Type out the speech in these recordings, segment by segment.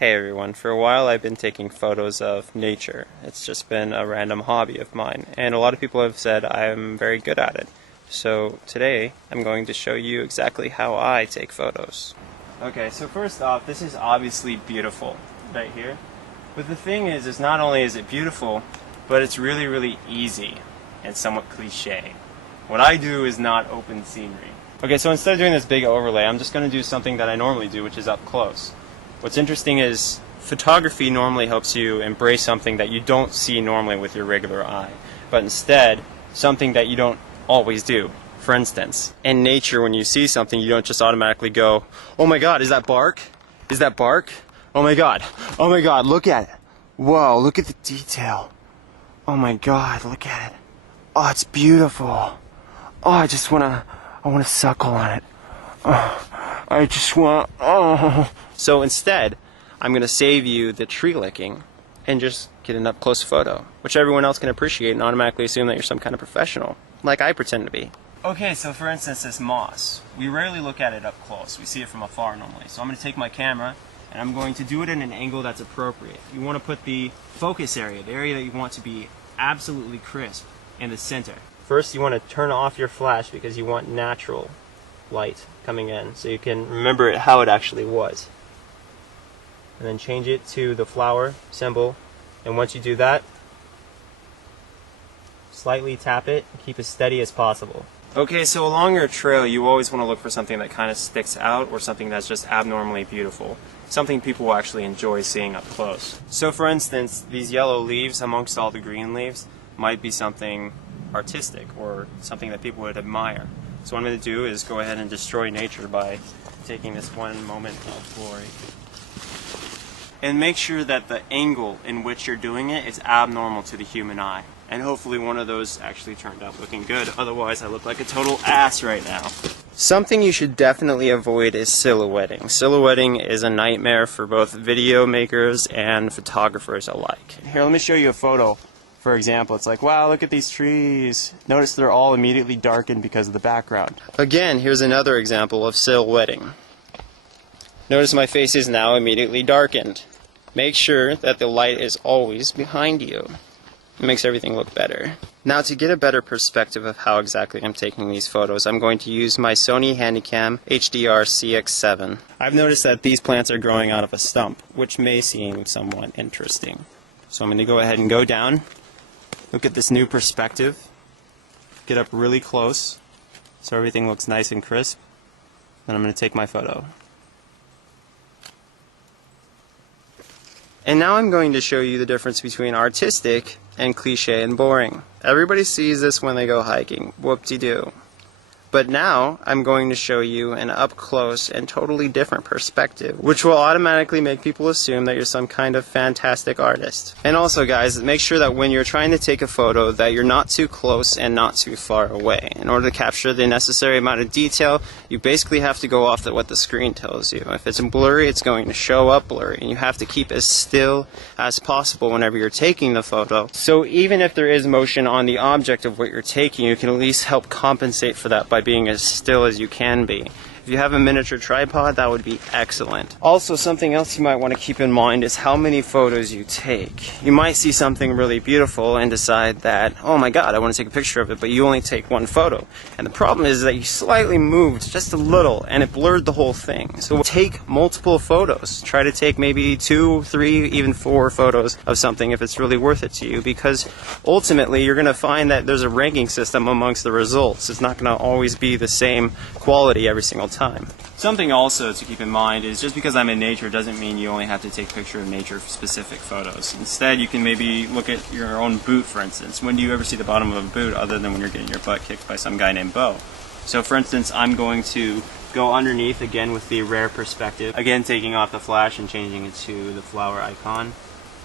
Hey everyone, for a while I've been taking photos of nature. It's just been a random hobby of mine, and a lot of people have said I'm very good at it. So today I'm going to show you exactly how I take photos. Okay, so first off, this is obviously beautiful right here. But the thing is not only is it beautiful, but it's really easy and somewhat cliche. What I do is not open scenery. Okay, so instead of doing this big overlay, I'm just going to do something that I normally do, which is up close. What's interesting is photography normally helps you embrace something that you don't see normally with your regular eye, but instead something that you don't always do. For instance, in nature, when you see something, you don't just automatically go, "Oh my God, is that bark? Is that bark? Oh my God, look at it. Whoa, look at the detail. Oh my God, look at it. Oh, it's beautiful. Oh, I wanna suckle on it. Oh. So instead, I'm going to save you the tree licking and just get an up-close photo, which everyone else can appreciate and automatically assume that you're some kind of professional, like I pretend to be. Okay, so for instance, this moss. We rarely look at it up close. We see it from afar normally. So I'm going to take my camera and I'm going to do it in an angle that's appropriate. You want to put the focus area, the area that you want to be absolutely crisp, in the center. First, you want to turn off your flash because you want natural light coming in so you can remember it how it actually was. And then change it to the flower symbol, and once you do that, slightly tap it and keep as steady as possible. Okay, so along your trail you always want to look for something that kind of sticks out or something that's just abnormally beautiful. Something people will actually enjoy seeing up close. So for instance, these yellow leaves amongst all the green leaves might be something artistic or something that people would admire. So what I'm going to do is go ahead and destroy nature by taking this one moment of glory. And make sure that the angle in which you're doing it is abnormal to the human eye. And hopefully one of those actually turned out looking good, otherwise I look like a total ass right now. Something you should definitely avoid is silhouetting. Silhouetting is a nightmare for both video makers and photographers alike. Here, let me show you a photo. For example, it's like, wow, look at these trees. Notice they're all immediately darkened because of the background. Again, here's another example of silhouetting. Notice my face is now immediately darkened. Make sure that the light is always behind you. It makes everything look better. Now, to get a better perspective of how exactly I'm taking these photos, I'm going to use my Sony Handycam HDR CX7. I've noticed that these plants are growing out of a stump, which may seem somewhat interesting. So I'm going to go ahead and go down, look at this new perspective, get up really close so everything looks nice and crisp, then I'm going to take my photo. And now I'm going to show you the difference between artistic and cliche and boring. Everybody sees this when they go hiking, whoop-de-doo. But now I'm going to show you an up-close and totally different perspective, which will automatically make people assume that you're some kind of fantastic artist. And also, guys, make sure that when you're trying to take a photo that you're not too close and not too far away. In order to capture the necessary amount of detail, you basically have to go off what the screen tells you. If it's blurry, it's going to show up blurry, and you have to keep as still as possible whenever you're taking the photo. So even if there is motion on the object of what you're taking, you can at least help compensate for that by being as still as you can be. If you have a miniature tripod, that would be excellent. Also, something else you might want to keep in mind is how many photos you take. You might see something really beautiful and decide that, oh my God, I want to take a picture of it, but you only take one photo. And the problem is that you slightly moved just a little and it blurred the whole thing. So take multiple photos. Try to take maybe 2, 3, even 4 photos of something if it's really worth it to you, because ultimately you're going to find that there's a ranking system amongst the results. It's not going to always be the same quality every single time. Something also to keep in mind is just because I'm in nature doesn't mean you only have to take a picture of nature specific photos. Instead, you can maybe look at your own boot, for instance. When do you ever see the bottom of a boot other than when you're getting your butt kicked by some guy named Bo? So for instance, I'm going to go underneath again with the rare perspective, again taking off the flash and changing it to the flower icon,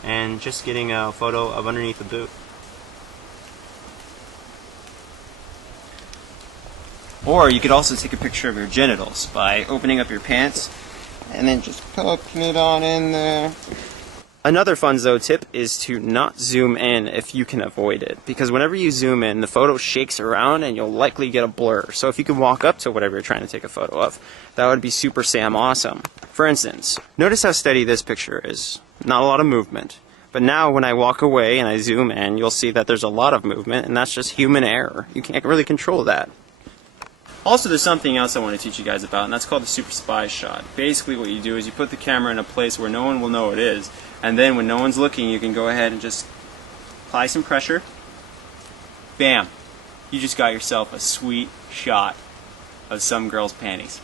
and just getting a photo of underneath the boot. Or you could also take a picture of your genitals by opening up your pants and then just poking it on in there. Another Funzo tip is to not zoom in if you can avoid it, because whenever you zoom in, the photo shakes around and you'll likely get a blur. So if you can walk up to whatever you're trying to take a photo of, that would be super Sam awesome. For instance, notice how steady this picture is. Not a lot of movement. But now when I walk away and I zoom in, you'll see that there's a lot of movement, and that's just human error. You can't really control that. Also, there's something else I want to teach you guys about, and that's called the super spy shot. Basically what you do is you put the camera in a place where no one will know it is, and then when no one's looking, you can go ahead and just apply some pressure. Bam! You just got yourself a sweet shot of some girl's panties.